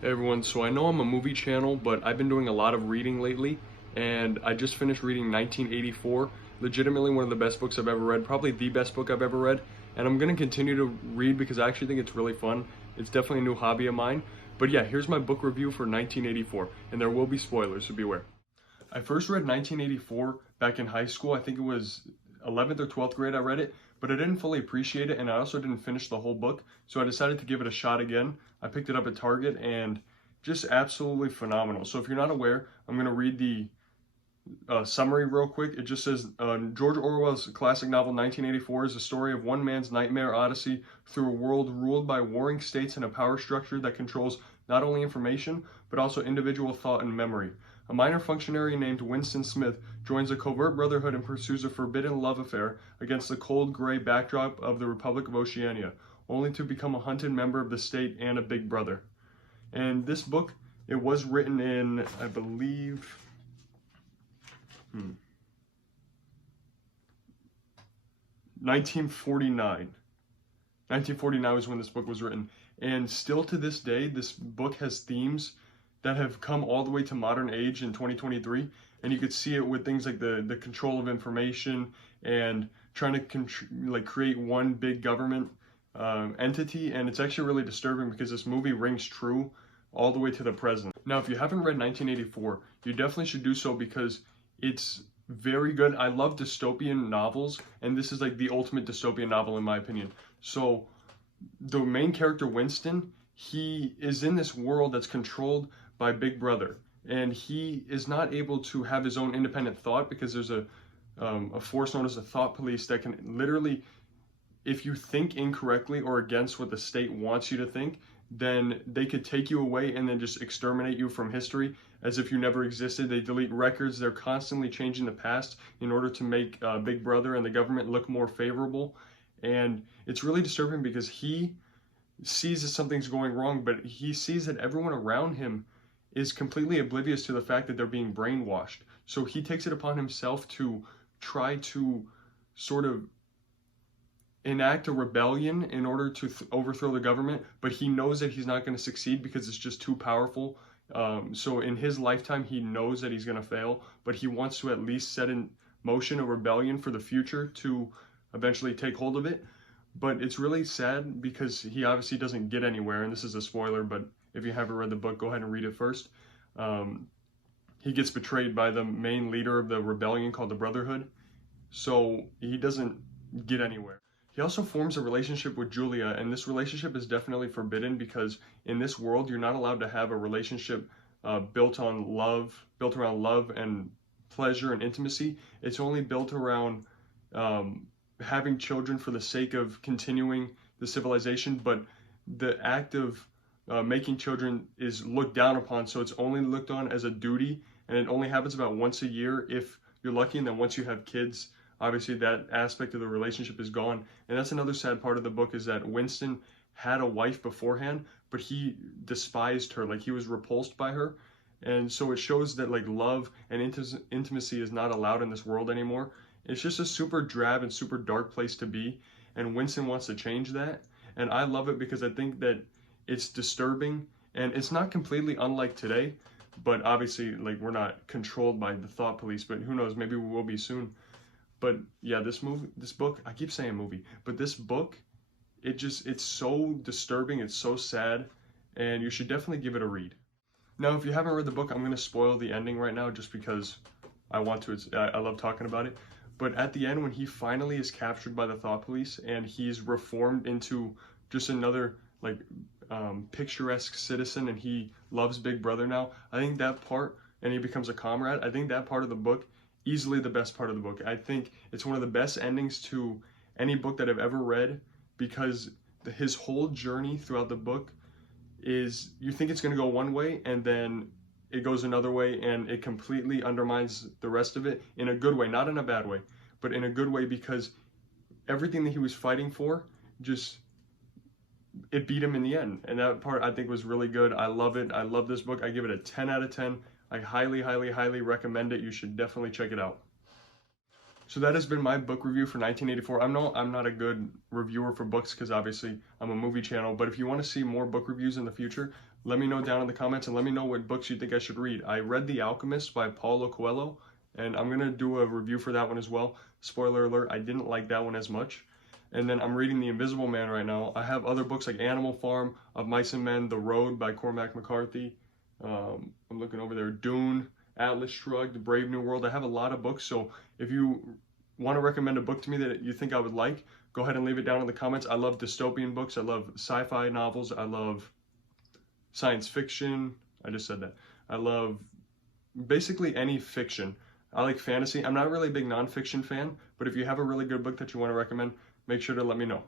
Hey everyone, so I know I'm a movie channel, but I've been doing a lot of reading lately, and I just finished reading 1984, legitimately one of the best books I've ever read, probably the best book I've ever read, and I'm going to continue to read because I actually think it's really fun. It's definitely a new hobby of mine. But yeah, here's my book review for 1984, and there will be spoilers, so beware. I first read 1984 back in high school. I think it was 11th or 12th grade I read it, but I didn't fully appreciate it, and I also didn't finish the whole book, so I decided to give it a shot again. I picked it up at Target, and just absolutely phenomenal. So if you're not aware, I'm going to read the summary real quick. It just says George Orwell's classic novel 1984 is a story of one man's nightmare odyssey through a world ruled by warring states and a power structure that controls not only information, but also individual thought and memory. A minor functionary named Winston Smith joins a covert brotherhood and pursues a forbidden love affair against the cold gray backdrop of the Republic of Oceania, only to become a hunted member of the state and a big brother. And this book, it was written in, I believe, 1949. 1949 was when this book was written. And still to this day, this book has themes that have come all the way to modern age in 2023. And you could see it with things like the control of information and trying to create one big government entity. And it's actually really disturbing because this movie rings true all the way to the present. Now, if you haven't read 1984, you definitely should do so because it's very good. I love dystopian novels, and this is like the ultimate dystopian novel in my opinion. So the main character, Winston, he is in this world that's controlled by Big Brother, and he is not able to have his own independent thought because there's a force known as the thought police that can literally, if you think incorrectly or against what the state wants you to think, then they could take you away and then just exterminate you from history as if you never existed. They delete records. They're constantly changing the past in order to make Big Brother and the government look more favorable. And it's really disturbing because he sees that something's going wrong, but he sees that everyone around him is completely oblivious to the fact that they're being brainwashed. So he takes it upon himself to try to sort of enact a rebellion in order to overthrow the government, but he knows that he's not going to succeed because it's just too powerful. So in his lifetime, he knows that he's going to fail, but he wants to at least set in motion a rebellion for the future to eventually take hold of it. But it's really sad because he obviously doesn't get anywhere, and this is a spoiler, but if you haven't read the book, go ahead and read it first. He gets betrayed by the main leader of the rebellion called the Brotherhood, so he doesn't get anywhere. He also forms a relationship with Julia, and this relationship is definitely forbidden because in this world, you're not allowed to have a relationship built around love and pleasure and intimacy. It's only built around having children for the sake of continuing the civilization, but the act of making children is looked down upon, so it's only looked on as a duty, and it only happens about once a year if you're lucky, and then once you have kids, obviously that aspect of the relationship is gone. And that's another sad part of the book, is that Winston had a wife beforehand, but he despised her, like he was repulsed by her. And so it shows that like love and intimacy is not allowed in this world anymore. It's just a super drab and super dark place to be, and Winston wants to change that. And I love it because I think that it's disturbing, and it's not completely unlike today, but obviously like we're not controlled by the thought police, but who knows, maybe we will be soon. But yeah, this book, I keep saying movie, but this book, it's so disturbing, it's so sad, and you should definitely give it a read. Now, if you haven't read the book, I'm going to spoil the ending right now just because I want to. I love talking about it. But at the end, when he finally is captured by the thought police and he's reformed into just another like picturesque citizen, and he loves Big Brother now, I think that part, and he becomes a comrade, I think that part of the book, easily the best part of the book. I think it's one of the best endings to any book that I've ever read because his whole journey throughout the book is, you think it's going to go one way and then it goes another way, and it completely undermines the rest of it in a good way, not in a bad way, but in a good way, because everything that he was fighting for, just, it beat him in the end. And that part I think was really good. I love it. I love this book. I give it a 10 out of 10. I highly, highly, highly recommend it. You should definitely check it out. So that has been my book review for 1984. I'm not a good reviewer for books because obviously I'm a movie channel, but if you want to see more book reviews in the future, Let me know down in the comments, and let me know what books you think I should read. I read The Alchemist by Paulo Coelho, and I'm going to do a review for that one as well. Spoiler alert, I didn't like that one as much. And then I'm reading The Invisible Man right now. I have other books like Animal Farm, Of Mice and Men, The Road by Cormac McCarthy. I'm looking over there, Dune, Atlas Shrugged, Brave New World. I have a lot of books, so if you want to recommend a book to me that you think I would like, go ahead and leave it down in the comments. I love dystopian books. I love sci-fi novels. I love science fiction. I just said that. I love basically any fiction. I like fantasy. I'm not really a big nonfiction fan, but if you have a really good book that you want to recommend, make sure to let me know.